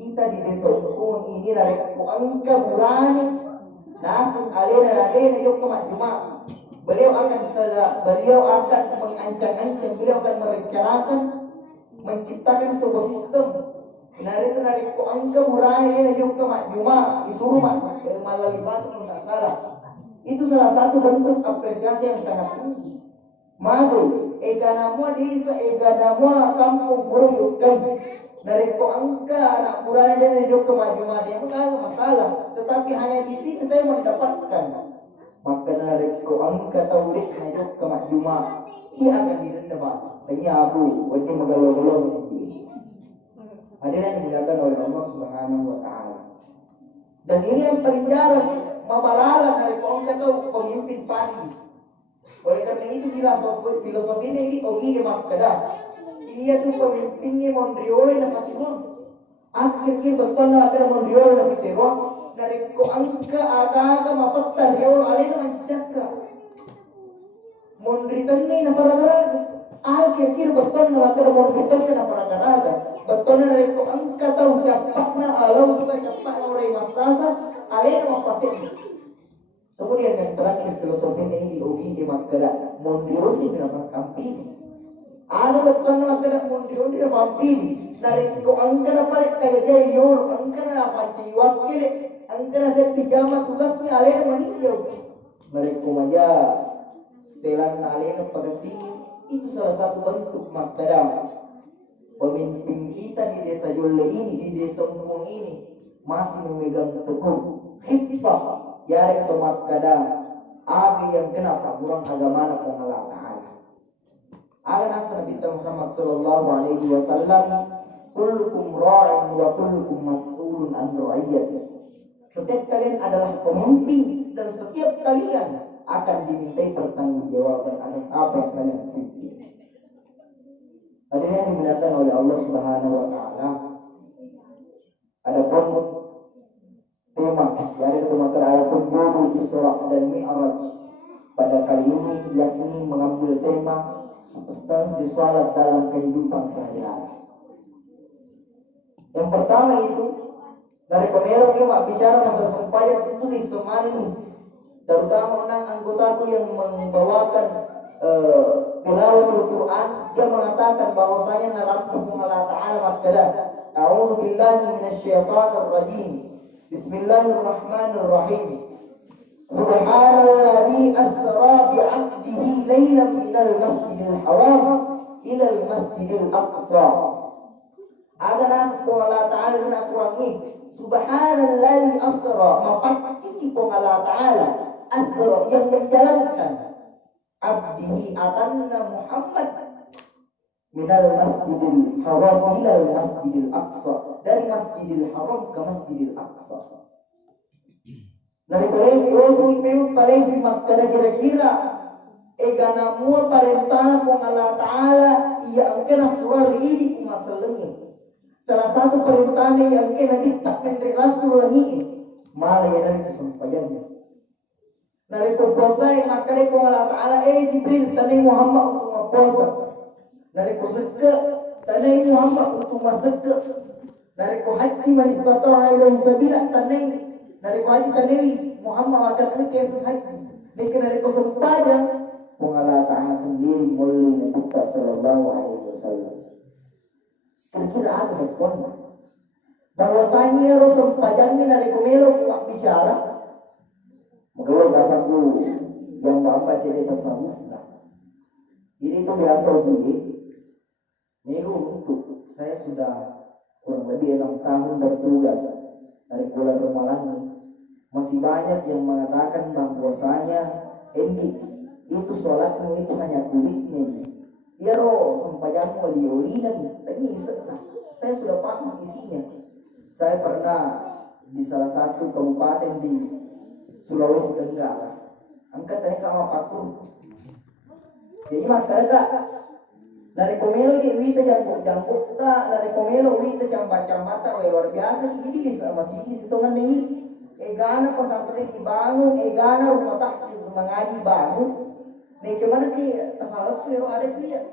kita di desa Ungkung ini dari angka burani nasib alena yuk kemak Jumat. Beliau akan mengancang-ancang, beliau akan merencanakan, menciptakan sebuah sistem. Dari angka burani yuk kemak Jumat disuruh melalui batu kalau nggak salah. Itu salah satu bentuk apresiasi yang sangat tinggi. Madu, eganamua desa, eganamua kampung Furuyuk dari angka anak burani dan juga maju-maju itu nggak masalah, tetapi hanya di sini saya mendapatkan maka dari angka taurik juga maju-maju ia akan didenda pak. Tanya abu, wajib mengalau-alau sendiri. Hadirin yang dimuliakan oleh Allah Subhanahu Wa Taala. Dan ini yang paling jarang mabalala dari angka tahu pemimpin padi. Oleh karena itu filosofinya ini ogi makada. Iya tuh pemimpinnya Mondriolo yang dapat itu. Akhirnya betul lah akhirnya Mondriolo yang dapat itu. Dari ko angka aga mapat Riolo alena mancaka. Mondritannya na paragaraga. Akhirnya betul lah akhirnya Mondritannya na paragaraga. Betul dari ko angka tahu cepat na alau juga cepat na orang masasa alena mapasin. Kemudian yang terakhir filosofinya ini ogi makada. Mondriolo ini dapat kamping. Ada betul na kada Mondriolo na vampir dari ko angka na paling kaya jay yol angka na paci wakil angka na serti jama tugasnya alena manusia mereka maja setelan alena pagasing itu salah satu bentuk makadam pemimpin kita di desa Jolle ini di desa Ungkung ini masih memegang teguh hikmah yari ke makadam agi yang kenapa kurang agama na pengalatan Agan asal Nabi Muhammad sallallahu alaihi wasallam kullukum ra'in wa kullukum mas'ulun an ra'iyati. Setiap kalian adalah pemimpin dan setiap kalian akan dimintai pertanggungjawaban atas apa yang kalian pimpin. Hadirin yang dimuliakan oleh Allah Subhanahu wa taala. Adapun tema dari materi adapun Nurul Isra dan Mi'raj pada kali ini yakni mengambil tema substansi salat dalam kehidupan sehari-hari. Yang pertama itu dari Komero kita bicara masalah sembahyang itu di semani, terutama orang anggotaku yang membawakan tilawatul Quran, dia mengatakan bahwasanya narapsu Allah Taala makala a'udzu billahi minasyaitonir rajim. Bismillahirrahmanirrahim. Subhanalladzi asra bi'abdihi lailan minal masjidil haram ilal masjidil aqsa. Agana po Allah Ta'ala na kurangi. Subhanalladzi asra mapakci po Allah Ta'ala asra yang menjalankan abdihi atanna Muhammad minal masjidil haram ilal masjidil aqsa, dari masjidil haram ke masjidil aqsa. Dari palesi makana kira-kira egana mua parentana pong Allah Ta'ala ia angkena surar ini kumasalengi. Salah satu perintahnya yang angkena ditak menrelasu lagi malah ya dari kesampaiannya. Dari puasa makanya pong Allah Ta'ala Jibril tanai Muhammad untuk puasa. Dari kuseka tanai Muhammad untuk maseka. Dari haji man istata'a ilaihi sabila tanai dari haji tanai Muhammad akan kisah haji. Lekin dari kesempaja Allah Ta'ala sendiri mulia Nabi sallallahu alaihi wasallam. Kira-kira ada betul bahwasanya Rasul pajannya dari Komelo buat bicara kalau kataku yang bapak jadi tasawuf ini itu biasa dulu minggu untuk saya sudah kurang lebih 6 tahun bertugas dari Pulau Remalangi. Masih banyak yang mengatakan bahwasanya Endi itu sholatmu itu hanya kulitnya. Ya roh sampaianmu diolinan ini saya sudah paham isinya. Saya pernah di salah satu kabupaten di Sulawesi Tenggara angkat tadi sama pakur. Jadi makanya dari Komelo di wita jambuk ta dari Komelo wita cambat-cambata luar biasa ini sama sini situngan nih. Egana pesantren dibangun, egana rumah tahfiz mengaji bangun. Nih gimana ki tafalas suero ada ki ya.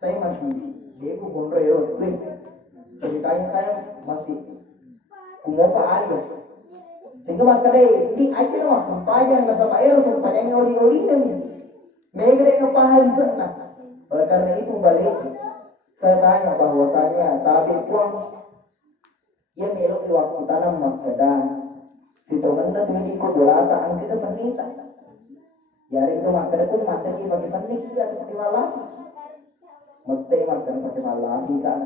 Saya masih dia ku gondro ero tuh. ceritanya saya masih kumofa alia sehingga makanya di aja nama sempajan sama air sempajannya oli-oli nih megre kepahal sana. Oleh karena itu balik saya tanya bahwasanya tapi puang ia melok di waktu tanam makada sitongan na tinggi ko bolata ang kita panita yari ko makada kung mata di pakai panik kita atau pakai malam mesti makada pakai malam kan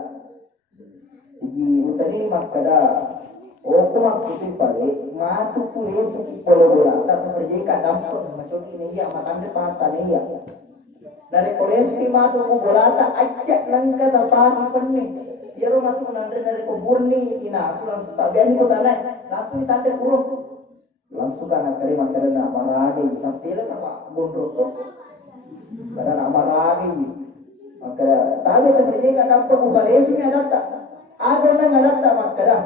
di hutan ini makada oh makuti pare matu pulis polo bolata seperti kadam pun macam ini ya makan depan tanah ya dari koles ki matu ko bolata acak nangka tapagi panik yaro matu nandre dari kuburni ina asulan tabian ko tanah langsung ditanda kurung langsung kan kali makada nak maragi pastila sama gondrok tuh kada nak maragi makada tabe seperti kadam pun koles ni ada tak ada nang ada tak makada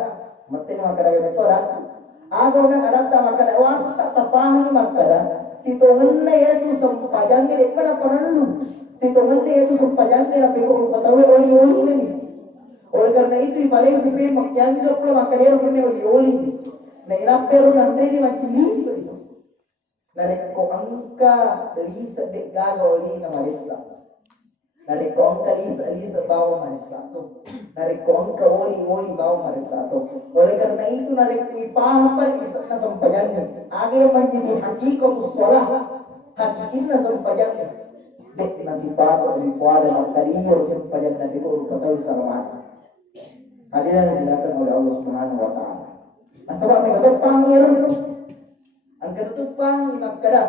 ಮತ್ತೆ makada itu ratu aga unang adatta makada wasta tapahani makada sitonganna yaitu sampajannya dekana perlu sitongannya yaitu sampajannya rapi ko patawe oli-oli ini oleh karena itu paling pipi makyanga pula makada rupane oli-oli na inapero nanti di macilisa itu narek ko angka lisa dek gaga oli na marisa narek ko angka lisa bawa marisa tuh narek ko angka oli bawa marisa tuh oleh karena itu narek ko ipahapal isana sampajannya age menjadi hakikatus shalah hakikinna sampajannya dek nasipato di kuada makariyo sampajannya di ko patawi salamat hadirin yang dimuliakan oleh Allah Subhanahu wa taala. Nah, sebab mereka tepang ngiru. Angkat tepang ni makada.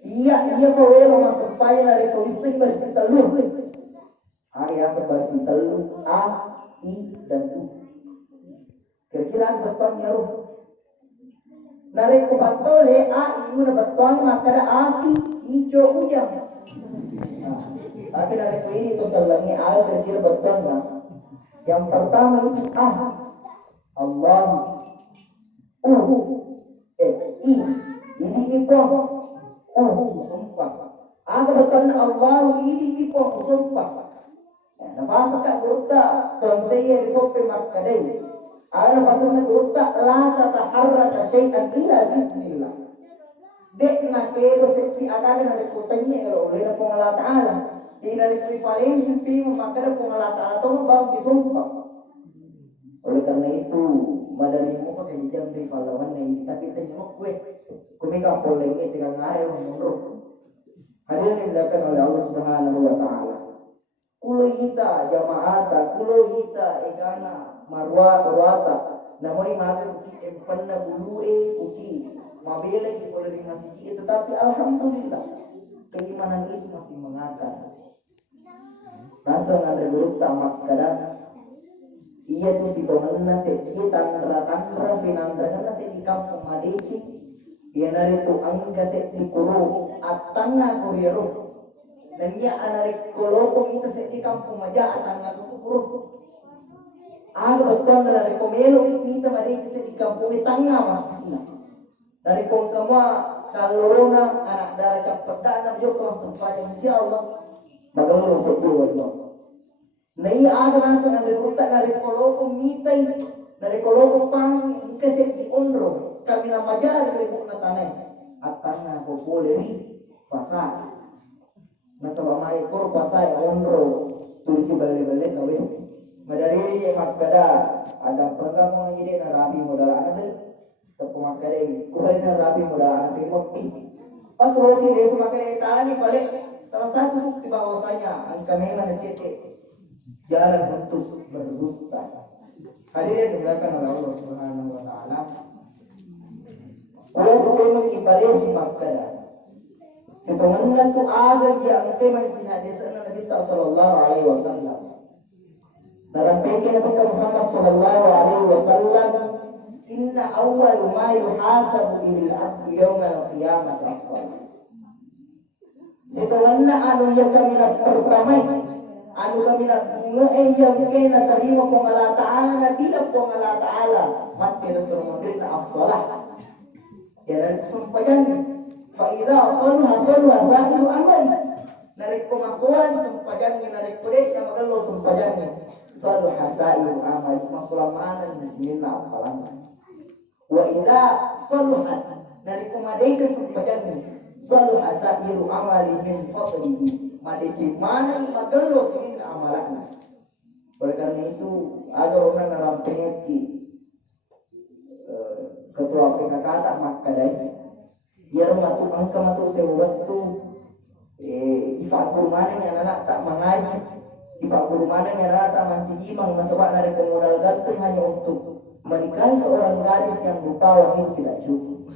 Iya pawelo masupaya na rekolising bersih telur. Hari asa bersih telur A, I dan U. Kira-kira tepang ngiru. Narek ko batole A, I, U na batong makada api ijo ujang. Nah, tapi narek ko ini to salangnya A kira-kira batong na. Yang pertama itu Allah I ini ipong sumpah aga betul Allah ini ipong sumpah nafasa ka gurta tonsaya disope makadai aga nafasa na gurta la tataharraka syai'an illa bi'idznillah dek na kedo sekti aga na rekutanya oleh na Allah Ta'ala dinari paling supi makada Allah Ta'ala atau bang disumpah. Oleh karena itu madari mo ko kay jam di palawan na tapi tanyok gue kumika polenge dengan ngarew munro hadirin yang dimuliakan oleh Allah Subhanahu wa taala kulo hita jamaata kulo hita egana marwa urata namori maga uki empanna bulue uki mabele ki boleh di masjid tetapi alhamdulillah keimanan itu masih mengakar nasa ngandre buruk sama kadang iya tuh si pemenang se kita tanra pinandrana se di kampung madeci iya nari tu angka se di kuru atanga kuriero dan iya anari kolokong itu se di kampung maja atanga tu kuru aga betul nari komelo kita madeci se di kampung itanga masina dari kong kamua kalorona anak darah cepat dan joko langsung pada insyaallah magalu se di wallah Nai aga langsung dari kota dari koloko mitai dari koloko pang kesek di ondro kami nama jari lebuk na tanai atana ko poleri pasai nasaba mai kor pasai ondro tulisi bale kawe madari makada ada pegang mengide na rabi modal anak tepu makade kurai na rabi modal anak mokti pas roti lesu makade tani balik salah satu bukti bahwasanya angka memang cete jalan untuk berdusta. Hadirin dimuliakan oleh Allah Subhanahu wa taala. Kalau sebelum ibadah makada. Sebenarnya tu ada yang teman di hadis Nabi sallallahu alaihi wasallam. Dalam pekin Nabi Muhammad sallallahu alaihi wasallam, inna awwal ma yuhasabu bihi al-'abdu yawm al-qiyamah as-salat. Sebenarnya anu yang kami pertama anu kami nak bunga yang kena terima pong Allah Ta'ala na tidak pong Allah Ta'ala mati Rasulullah na as-salah ya sumpajan fa'idha asalha sahiru amal narik ko masuan sumpajan narik ko dek na magalo sumpajan saluha sa'iru amali masulamanan bismillah apalan wa idza saluhat dari kumadai sesumpajani saluha sa'iru amali min fadlihi madeki mana magalo sinin amalan. Oleh karena itu ada orang narampeki ketua PKK tak makadai biar matu angka matu sewaktu ifak guru mana yang anak tak mengaji ifak guru mana yang anak tak manci imang masabak dari pemodal gantung hanya untuk menikahi seorang gadis yang rupawan itu tidak cukup.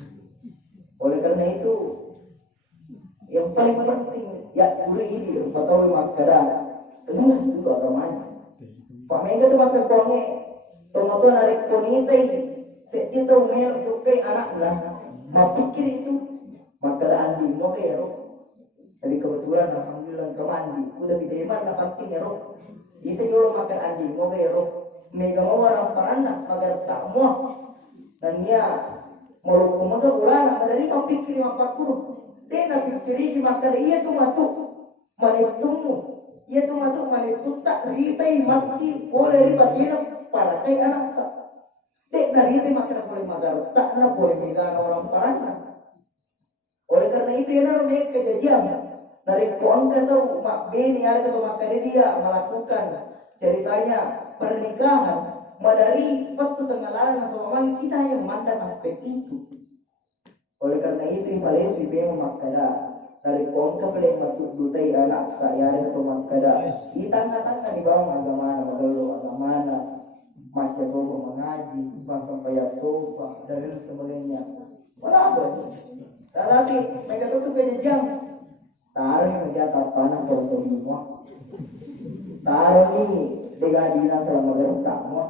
Oleh karena itu yang paling penting ya guru ini rupatawan makadai kenal itu agamanya. Pak Mega tu makan konge, tomato narik konitai, itu melok cukai anaknya, mau pikir itu, maka andi mau ke ero. Jadi kebetulan alhamdulillah kemandi, udah tidak iman nak penting ero. Itu kalau makan andi mau ke ero, Mega mau orang paranak, agar tak mau, dan dia mau kumaga bulan, dari mau pikir apa kur, dia nak pikir ini makan iya tu matu, manitummu. Ia tu masuk manifuta ritai mati boleh ribatina para kai anak tak dek dari itu makan boleh magar tak na boleh megang orang parana. Oleh karena itu ya mereka kejadian dari koang kata mak bini ada kata makan dia melakukan ceritanya pernikahan madari waktu tengah lalang sama mami kita hanya memandang aspek itu. Oleh karena itu Malaysia memang makada dari kongka paling matut dutai anak tak yari atau makada di tangga-tangga di bawah agama magalo agama macam toba mengaji pasang payah toba dan sebagainya berapa tapi mereka tutup kejejang taruh menjata panah kalau semua taruh ni degadina selama gertak semua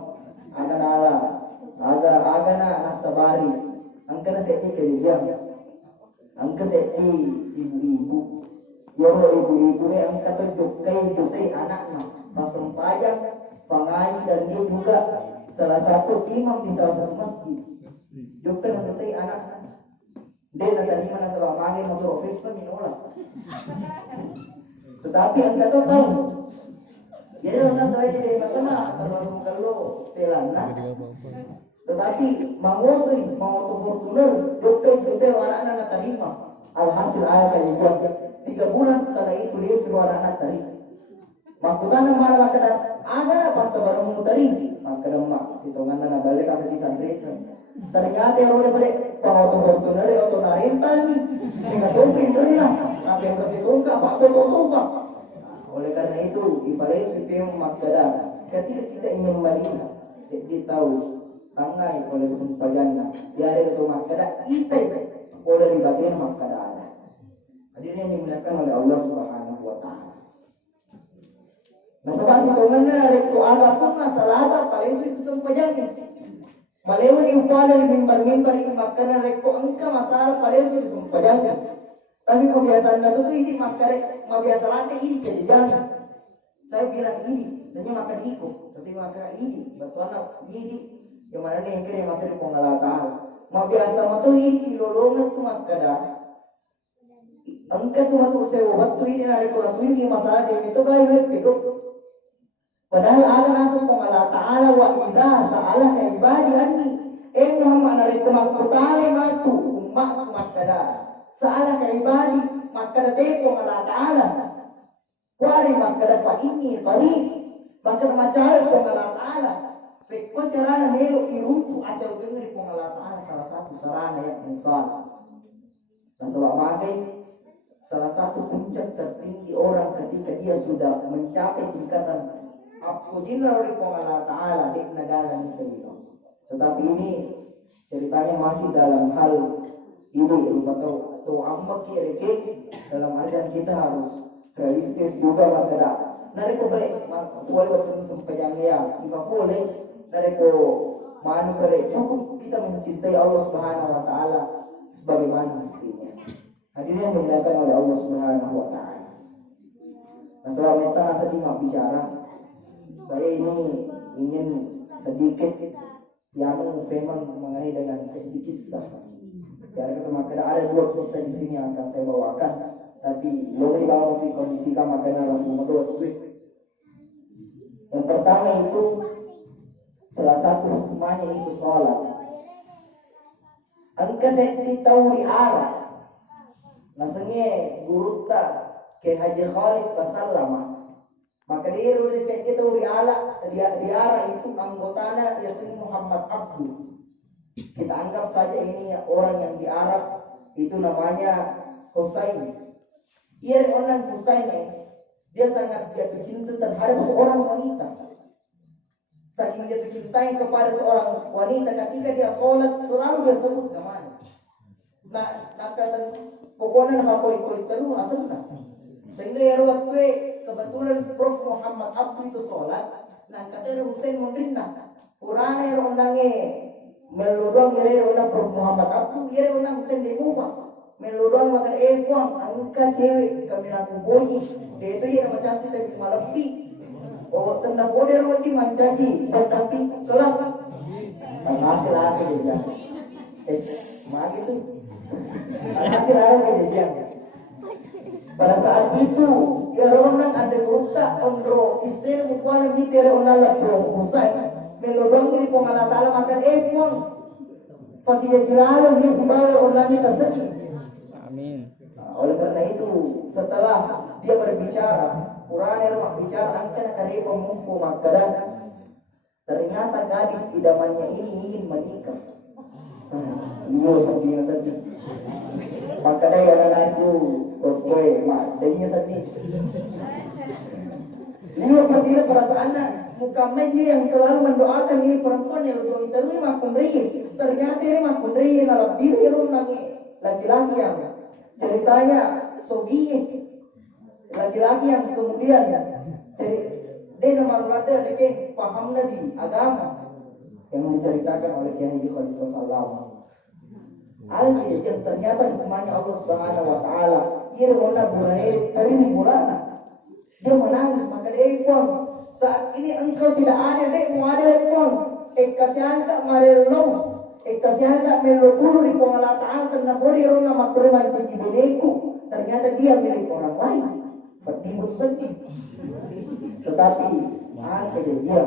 agak nasabari angkana seti kejejang angka seti ibu-ibu yoro ibu-ibu yang kata jukai anaknya pasang pajak pangai dan dia juga salah satu imam di salah satu masjid jukai anaknya dia tadi mana salah magi motor office pun minolak tetapi angka tu tahu jadi orang tahu ini dia macam terlalu kalau telana tetapi mau Fortuner jukai anak-anak terima alhasil ayat kejadian 3 bulan setelah itu dia suruh anak-anak terima makutan mana makanan ada pas baru mau terima makanan mak hitungan anak balik kasih di santresa ternyata orang pada pengauto Fortuner atau narental nih dengan tompin rendah apa yang kasih tongkap pak tongkap oleh karena itu ipalai supaya makada ketika kita ingin melihat kita tahu tangai oleh sumpajana diare atau makada itai oleh ribatin makada ada hadirin yang dimuliakan oleh Allah Subhanahu wa taala. Nah sebab hitungannya dari itu pun masalah apa paling sumpajana malewan upaya dari mimbar ini makana reko angka masalah paling sumpajana tapi kebiasaan itu ini makada biasa latih ini kejadian saya bilang ini dan makan ikut tapi makan ini batuan ini yang mana nih yang kira masih di pengalatan mau biasa matu ini lolongan tu makada angkat tu matu sewa tu ini nari kurang tu ini masalah dia itu kaya itu padahal ada nasab pengalatan wa ida salah ka ibadi anni Muhammad nari kurang putale matu umat tu makada salah ka ibadi makada te pengalatan wari makada fa ini qarib makada macam pengalatan Pekko carana melo iruntu acara gengri pengalatan salah satu sarana yang insal. Nah selamagai salah satu puncak tertinggi orang ketika dia sudah mencapai tingkatan abdullah dari pengalatan di negara itu. Tetapi ini ceritanya masih dalam hal ini atau amat kira dalam artian kita harus realistis juga makanya. Dari boleh waktu sempajang ya, kita boleh dari manu boleh cukup kita mencintai Allah Subhanahu Wa Taala sebagaimana mestinya. Hadirin yang dimuliakan oleh Allah Subhanahu Wa Taala. Nah, soal meta tadi mau bicara, saya ini ingin sedikit yang memang mengenai dengan sedikit kisah. Dari kata ada 2 kisah di sini yang akan saya bawakan, tapi lebih bawa di kondisi makanan langsung menurut gue. Yang pertama itu salah satu hukumannya itu sholat. Angka senti tahu di arah. Nasanya guruta ke Haji Khalid Basallama. Maka dia udah senti tahu di arah itu anggotanya Yasin Muhammad Abdul. Kita anggap saja ini orang yang di Arab itu namanya Husain. Ia orang Husain dia sangat jatuh cinta terhadap seorang wanita. Saking jatuh cintai kepada seorang wanita, ketika dia sholat selalu dia sebut namanya. Nah kata pokoknya nama kulit terus asal. Sehingga ya waktu kebetulan Prof Muhammad Abdul itu sholat. Nah kata Husain mundrinna. Purana yang ondangnya melodong yere ona Prof Muhammad Abdul yere ona Husain di Kufa melodong makan puang angka cewek kami aku boji dia itu ya nama cantik saya malapi oh tenda poder wati mancaji tentang pintu kelas masih lagi dia magi tuh masih lagi dia pada saat itu ya ronang ada kota onro isen bukan mitere ona la Prof Husain melodong ini pengalat alam makan puang pasti dia jelalau dia sebagai orangnya tersedih. Amin. Nah, oleh karena itu setelah dia berbicara Quran yang bicara angkat dari pemumpu maka ternyata gadis idamannya ini ingin menikah. Iya dia sedih. Maka dia anakku oke mak dia sedih. Lihat pada perasaannya bukan dia yang selalu mendoakan ini perempuan yang lebih terus makin real. Ternyata ini makin real dalam diri laki-laki yang ceritanya sogi, laki-laki yang kemudian jadi dia nama ada yang paham di agama yang diceritakan oleh Kiai Haji Khalid Basallama. Al-Jannah ternyata hukumannya Allah Subhanahu Wa Taala. Ia adalah bulan ini, tapi ini bulan dia menangis maka dia pun saat ini engkau tidak ada dek mau ada pun kasih angkat marelo kasih angkat melodulu di pengalataan karena boleh orang makro manci boneku ternyata dia milik orang lain bertimbul sedih tetapi kejadian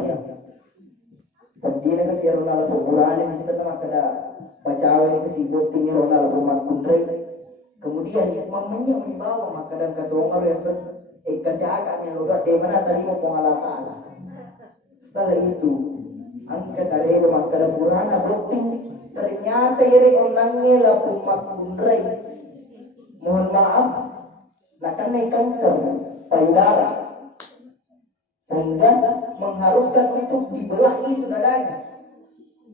terdiri kasih orang lalu Quran di sana maka bacawe kesibuk tinggi orang lalu makundre kemudian mamanya membawa maka dan kata orang yang kasih agak melodot di mana tadi mau pengalataan. Setelah itu, angkat dari rumah kedapurana bukti ternyata iri onangnya lapu makundrai. Mohon maaf, nakan kanker payudara sehingga mengharuskan untuk dibelah itu dadanya.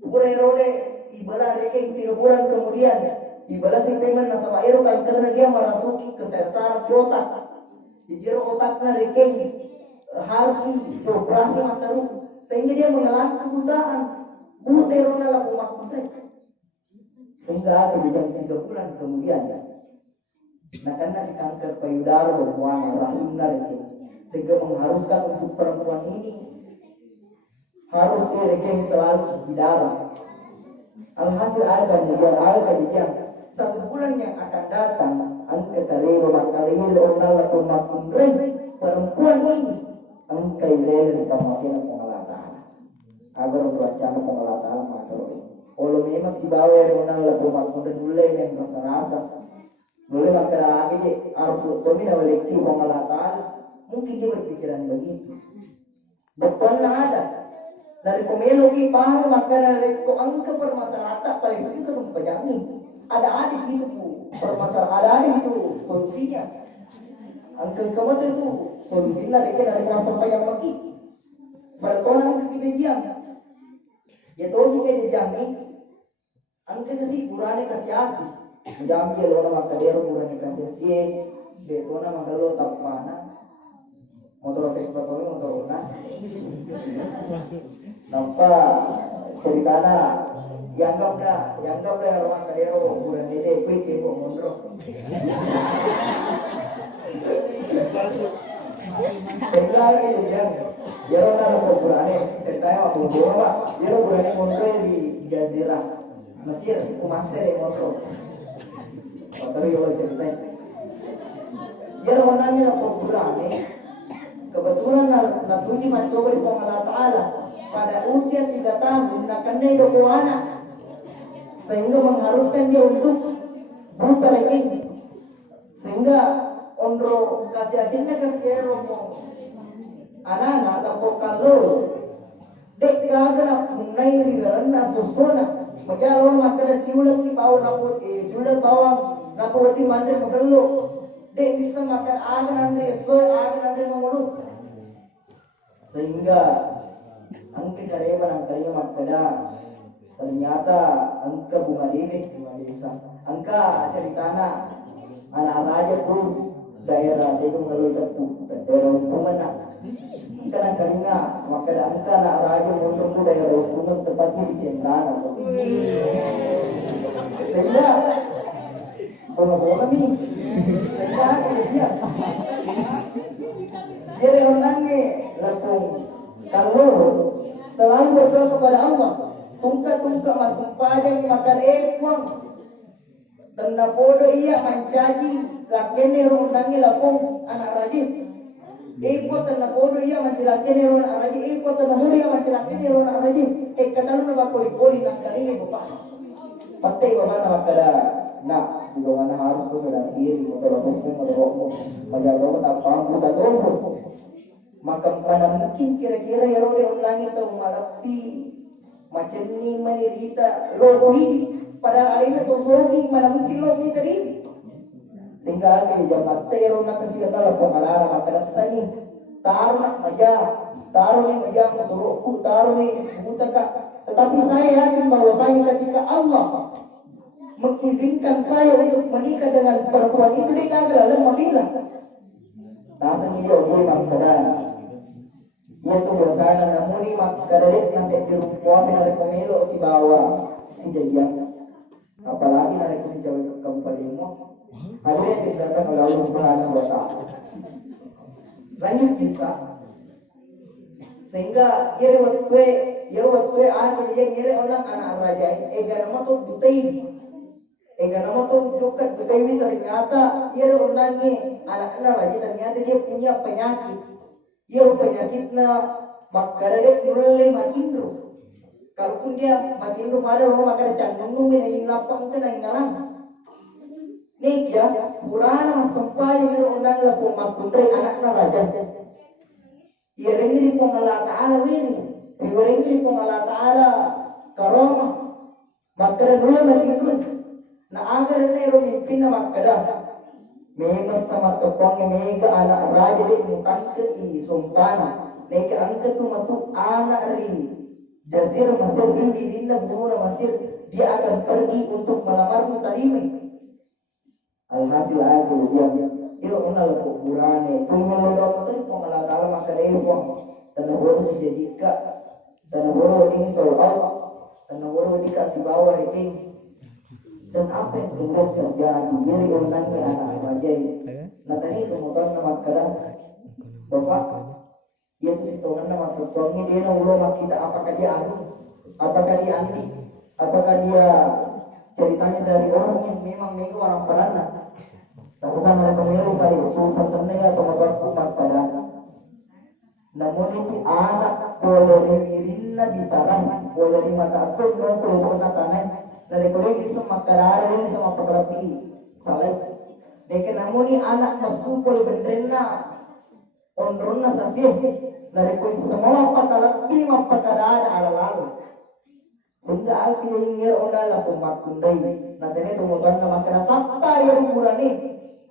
Urai rode dibelah reking 3 bulan kemudian dibelah si pemen nasabah ero kan karena dia merasuki ke sel-sel di otak. Di jero otaknya reking harus dioperasi mataru sehingga dia mengalami kebutaan buta rona laku makundre sehingga kejadian 3 bulan kemudian nah karena si kanker payudara berwarna rahimnya reking sehingga mengharuskan untuk perempuan ini harus reking selalu cuci darah. Alhasil ada kejadian 1 bulan yang akan datang angka kaliru makaliru onal makundre perempuan ini angka ilele di kamakin pengalataan agar berwacana pengalataan materi kalau memang si bawa onal makundre mulai yang rasa mulai makara aja harus domina kolektif pengalataan mungkin dia berpikiran begitu betul ada dari pemilu kita maka dari angka permasalahan paling sedikit itu pejamin ada itu permasalahan ada itu solusinya angka kemudian itu solusinya dari sampai yang lagi bertonang ke kejadian ya tahu sih kejadian nih angka kasih kurangnya kasih asih jambi lo maka dia kurangnya kasih asih betona maka lo tak mana motor Vespa kami motor Una nampak ceritanya Yanggap dah rumah kadero bulan ini quick ibu mondro. Enggak itu dia orang bulan ini ceritanya mau bawa dia bulan ini mondro di Jazirah Mesir Kumasir di mondro. Tapi kalau ceritanya dia orangnya bulan ini Kebetulan natuji mencoba di Allah Ta'ala pada usia 3 tahun nakannya itu anak, sehingga mengharuskan dia untuk buta lagi, sehingga ondro kasih asinnya kasih rombong anak-anak lapor kalau dek kagak punai rilana susuna majalon makada siulat ki bawa napot siulat bawa napot di mandre magalo dek bisa makan agan andre soy agan andre mengulut, sehingga angke kareba nang karinya makada ternyata angka bunga desa angka ceritana anak raja pun daerah itu kalau itu daerah hukuman nak karena karinya maka angka anak raja mundur daerah hukuman tepatnya di Cendana sehingga bunga nih sehingga dia jadi orangnya langsung kalau selalu berdoa kepada Allah tungka masuk pajang makan ekuang dan napodo iya mencaji lakene runangi lapong anak rajin eko dan napodo iya mencaji lakene anak rajin eko dan napodo iya mencaji lakene anak rajin katalu na bakoli nak kali bapak patay bapak na makada na juga mana harus ko sa diri mo terus mo mo magagawa ta pang buta dobo maka mana mungkin kira-kira ya roh langit tahu malapi macam ni menderita logi padahal alina tu sogi mana mungkin logi tadi sehingga ada jamat tero nak kasih adalah pengalara maka rasanya taruh nak maja taruh ni maja motorku taruh ni buta kak tetapi saya yakin bahwa saya ketika Allah mengizinkan saya untuk menikah dengan perempuan itu dia kagak lemah bilang rasanya dia boleh makada ia tu biasanya namun ini makadarik nasi di rumah menarik pemilu si bawa si jajan apalagi narik si jawa ke kampung hadirin disediakan oleh Allah Subhanahu wa Ta'ala. Lanjut kisah sehingga ia waktu ada yang ngire orang anak raja ega nama tu Dutaimi ega nama tu jokat Dutaimi ternyata ia orangnya anak-anak raja ternyata dia punya penyakit. Dia penyakitnya makadek mulai matindro. Kalaupun dia matindro pada orang makada candung numin lapang kena ngaran. Nih ya purana sampai yang orang lapang makundre anak raja. Ia rengi pong Allah Taala wini, rengi pong Allah Taala karoma. Makada mulai matindro. Na agar ne ro mimpin na makada. Mega sama tepongnya mega anak raja dek mutan ke i sumpana neke angkat tu matu anak ri jazir Mesir ri dinda bunuh Mesir dia akan pergi untuk melamar mutarimi alhasil aja dia unal kuburane tu melodok tu pengalat alam maka dia uang dan baru sejadika dan baru ini soal dan baru dikasih bawa reking dan apa yang kemudian terjadi diri orangnya anak raja ini. Nah tadi itu motor nama kerana bapak dia tu situan nama ketuanya dia nak ulo mak kita apakah dia anu, apakah dia andi, apakah dia ceritanya dari orang yang memang mega orang perana. Tapi kan mereka melu kali sultan senaya atau motor kumat pada. Namun itu anak boleh diwirinna ditarang, boleh dimata asal, boleh dimata tanah. Dari kolegi sama karare sama pekerti salai. Deke namuni anak masukol bendrena ondronna safir. Dari kolegi semua pekerti ma pekerada ala lalu. Sehingga aku ingin ondala pemakundai. Nanti itu mudah nama kena sampai yang burani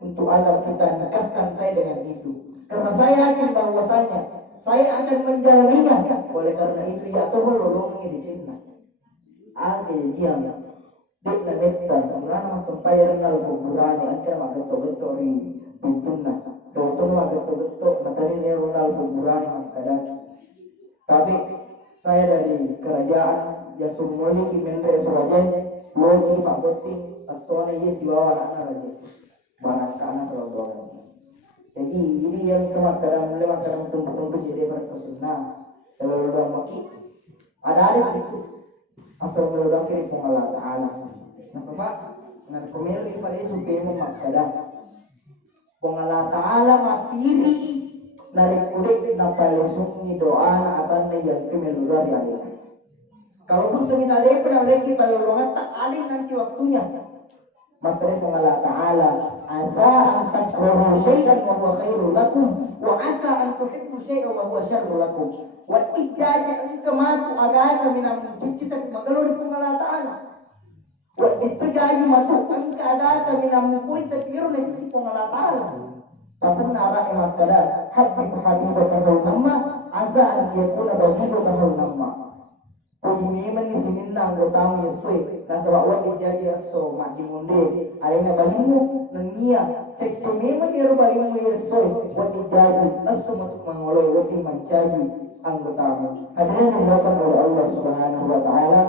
untuk agar kita dekatkan saya dengan itu. Karena saya yakin bahwasanya saya akan menjalaninya. Oleh karena itu ya tuh lolong ini cinta. Ada yang dek na metta kurang sampai renal kuburan angka maka betul ri pintunna doktor maka betul materi renal kuburan ada tapi saya dari kerajaan Jasumuli Kimendre Surajan logi Pak Boti asone ye sibawa anak raja mana kana kalau jadi ini yang kemakaran mulai makaran tumbuh jadi berkesunnah kalau udah maki ada itu asal meludah kiri pengalat anak. Nah sebab dengan pemilik pada supaya memaksakan pengalat Taala masiri narik kudik na palesungi doa na atan na yang kemeluar ya. Kalaupun semisal dia pernah lagi palolongan tak ada nanti waktunya. Maka Allah Ta'ala asa an takrahu syai'an wa huwa khairul lakum wa asa an tuhibbu syai'an wa huwa syarrul lakum wa ijaja an kamatu agaka minam cicita magalori pun Allah Ta'ala wa ijaja matu an agaka minam kuit tafiru na cicita pun Allah Ta'ala pasan nara emak kadar habibaka haul namma asa an yakuna bagibaka haul namma Oji memang ni sinin na anggotamu Yesus na sebab wat dijaji aso mak dimunde alena balimu nania cek memang dia balimu Yesus wat dijaji aso matuk mangoloi wat dimancaji anggotamu hadirin dimuliakan oleh Allah Subhanahu wa taala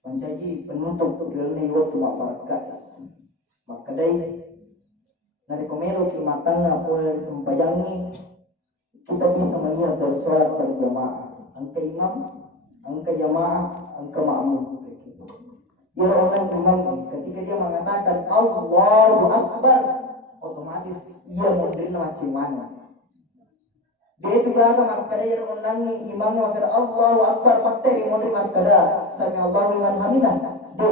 mancaji penutup dilene waktu mak barakat maka dai nari komero ki matanga pola sempajangi kita bisa melihat dari sholat berjamaah angka imam angka jamaah, angka makmum. Dia orang imam ketika dia mengatakan Allahu Akbar, otomatis ia menerima macam mana. Dia juga akan mengatakan yang orang imam mengatakan Allahu Akbar, maka dia menerima kada sami Allahu liman hamidah. Dia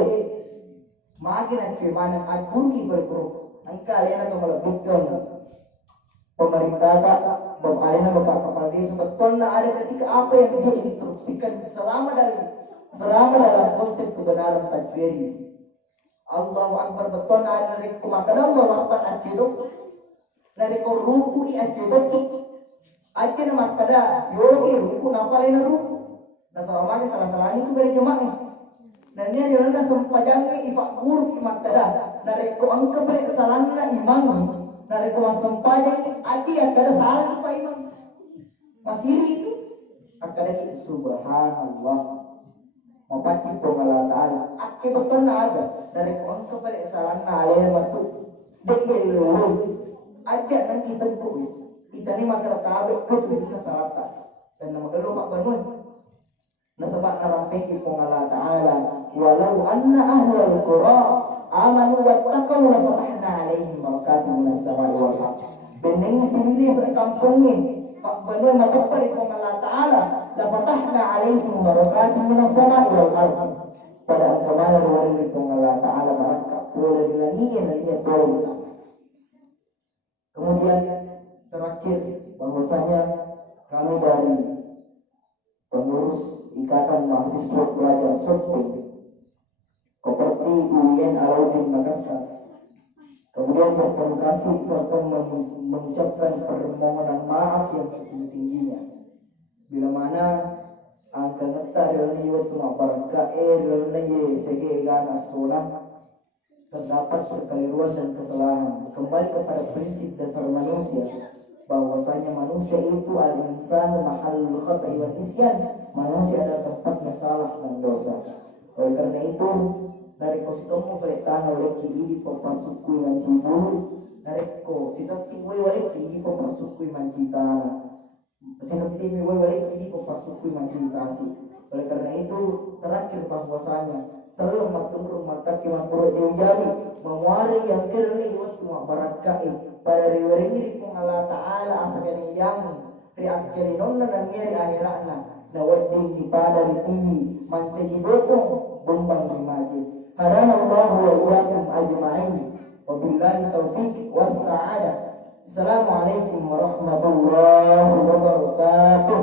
makin macam mana aku ki berguru. Angka lain atau melebihkan pemerintah alena bapak kepala desa betul ada ketika apa yang dia instruksikan selama dalam konsep kebenaran tajwid Allahu Akbar betul ada dari kemakan Allahu Akbar acedok dari ruku i acedok aja nama kada yoki ruku napalena ruku nah sama salah itu dari jemaah dan dia jalan sempajangnya ifak guru makada dari ko angka balik kesalahannya imam dari ko sempajang aja ya kada salah pak imam masih itu akada subhanallah mapaci Allah Ta'ala akibat pernah ada dari ko angka balik kesalahannya alih matu dekil aja nanti tentu kita ni makara tabe betul kita salata dan nama gelo pak banun nasabak narampeki pong Allah Ta'ala walau anna ahlal qura amanu wattaqaw la fatahna alaihim barakatin minas samai wal ardh beneng sini sa kampung ni pak banun matapar pong Allah Ta'ala la fatahna alaihim barakatin minas samai wal ardh pada kemana wali pong Allah Ta'ala barakat boleh dilangin dan boleh kemudian terakhir bahwasanya kami dari pengurus Ikatan Mahasiswa Pelajar Sorting Koperti UIN Alauddin Makassar kemudian berterima kasih serta mengucapkan permohonan maaf yang setinggi-tingginya bila mana angka ngetar dari waktu mabaraka dari segi gana sona terdapat kekeliruan dan kesalahan kembali kepada prinsip dasar manusia bahwasanya manusia itu al-insan mahallul khata'i wal isyan manusia adalah tempatnya salah dan dosa oleh karena itu dari kositomu peletahan oleh kiidi papasukui mancibulu dari ko sitati wai wale kiidi papasukui mancitana sitati wai wale kiidi papasukui mancitasi oleh karena itu terakhir bahwasanya selalu matun rumah takiman pura jauh-jauh mengwari yang kerni waktu barakai pada riwari pun Allah Ta'ala asakan yang riakeli nonna dan ngeri akhiratna na wading di pada ritini mancaji bokong bombang di majid hadana Allah wa iyakum ajma'in wabillahi taufiq wassa'adah assalamualaikum warahmatullahi wabarakatuh